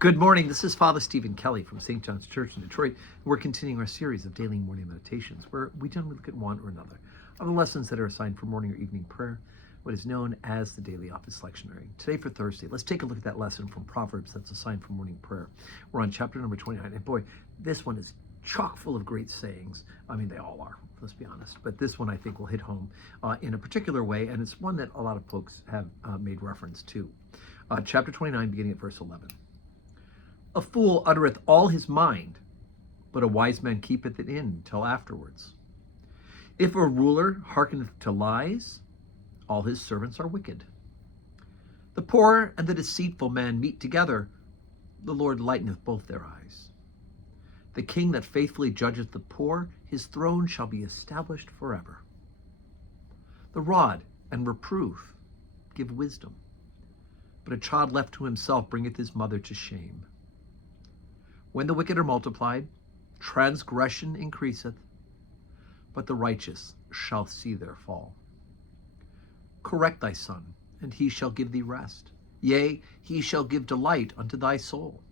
Good morning. This is Father Stephen Kelly from St. John's Church in Detroit. We're continuing our series of daily morning meditations where we generally look at one or another of the lessons that are assigned for morning or evening prayer, what is known as the daily office lectionary. Today for Thursday, let's take a look at that lesson from Proverbs that's assigned for morning prayer. We're on chapter number 29, and boy, this one is chock full of great sayings. I mean, they all are, let's be honest, but this one I think will hit home in a particular way, and it's one that a lot of folks have made reference to. Chapter 29, beginning at verse 11. A fool uttereth all his mind, but a wise man keepeth it in till afterwards. If a ruler hearkeneth to lies, all his servants are wicked. The poor and the deceitful man meet together, the Lord lighteneth both their eyes. The king that faithfully judgeth the poor, his throne shall be established forever. The rod and reproof give wisdom, but a child left to himself bringeth his mother to shame. When the wicked are multiplied, transgression increaseth, but the righteous shall see their fall. Correct thy son, and he shall give thee rest. Yea, he shall give delight unto thy soul.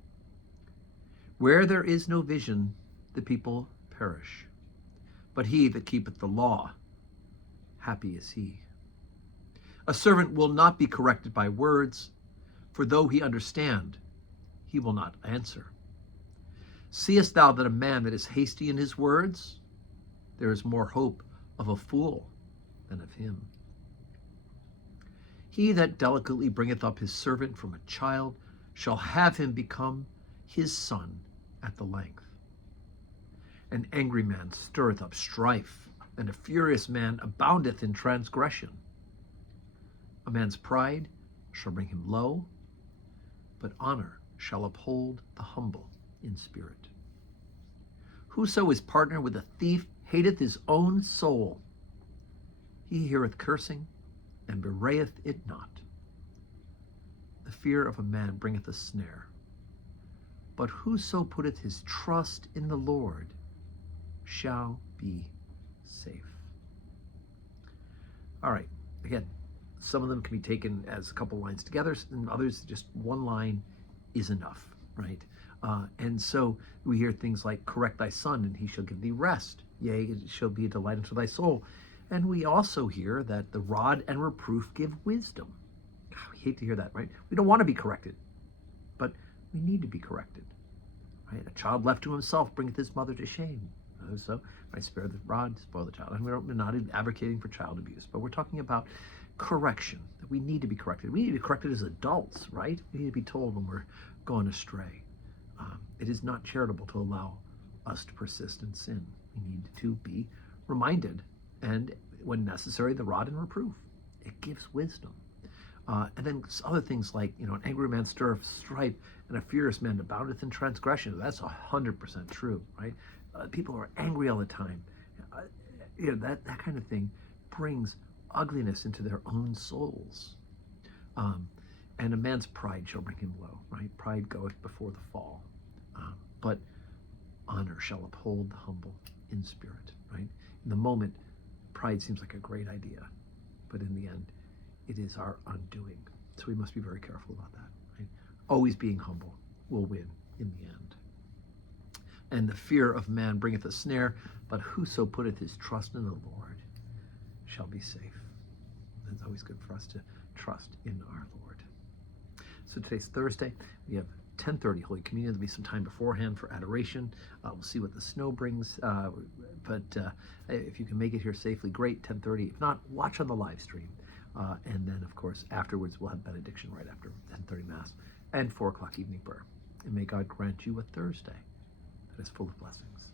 Where there is no vision, the people perish. But he that keepeth the law, happy is he. A servant will not be corrected by words, for though he understand, he will not answer. Seest thou that a man that is hasty in his words? There is more hope of a fool than of him. He that delicately bringeth up his servant from a child shall have him become his son at the length. An angry man stirreth up strife, and a furious man aboundeth in transgression. A man's pride shall bring him low, but honor shall uphold the humble in spirit. Whoso is partner with a thief hateth his own soul. He heareth cursing, and bewrayeth it not. The fear of a man bringeth a snare, but whoso putteth his trust in the Lord shall be safe. All right, again, some of them can be taken as a couple lines together, and others just one line is enough, right? And so we hear things like, correct thy son, and he shall give thee rest. Yea, it shall be a delight unto thy soul. And we also hear that the rod and reproof give wisdom. God, we hate to hear that, right? We don't want to be corrected, but we need to be corrected, right? A child left to himself bringeth his mother to shame. So, right, spare the rod, spoil the child. And we're not advocating for child abuse, but we're talking about correction, that we need to be corrected. We need to be corrected as adults, right? We need to be told when we're going astray. It is not charitable to allow us to persist in sin. We need to be reminded, and when necessary, the rod and reproof. It gives wisdom. And then other things like, an angry man stirreth strife, and a furious man aboundeth in transgression. That's 100% true, right? People are angry all the time. That kind of thing brings ugliness into their own souls. And a man's pride shall bring him low, right? Pride goeth before the fall. But honor shall uphold the humble in spirit, right? In the moment, pride seems like a great idea, but in the end, it is our undoing. So we must be very careful about that, right? Always being humble will win in the end. And the fear of man bringeth a snare, but whoso putteth his trust in the Lord shall be safe. It's always good for us to trust in our Lord. So today's Thursday. We have 10:30 Holy Communion. There'll be some time beforehand for adoration. We'll see what the snow brings. But if you can make it here safely, great, 10:30. If not, watch on the live stream. And then, of course, afterwards, we'll have benediction right after 10:30 Mass and 4 o'clock evening prayer. And may God grant you a Thursday that is full of blessings.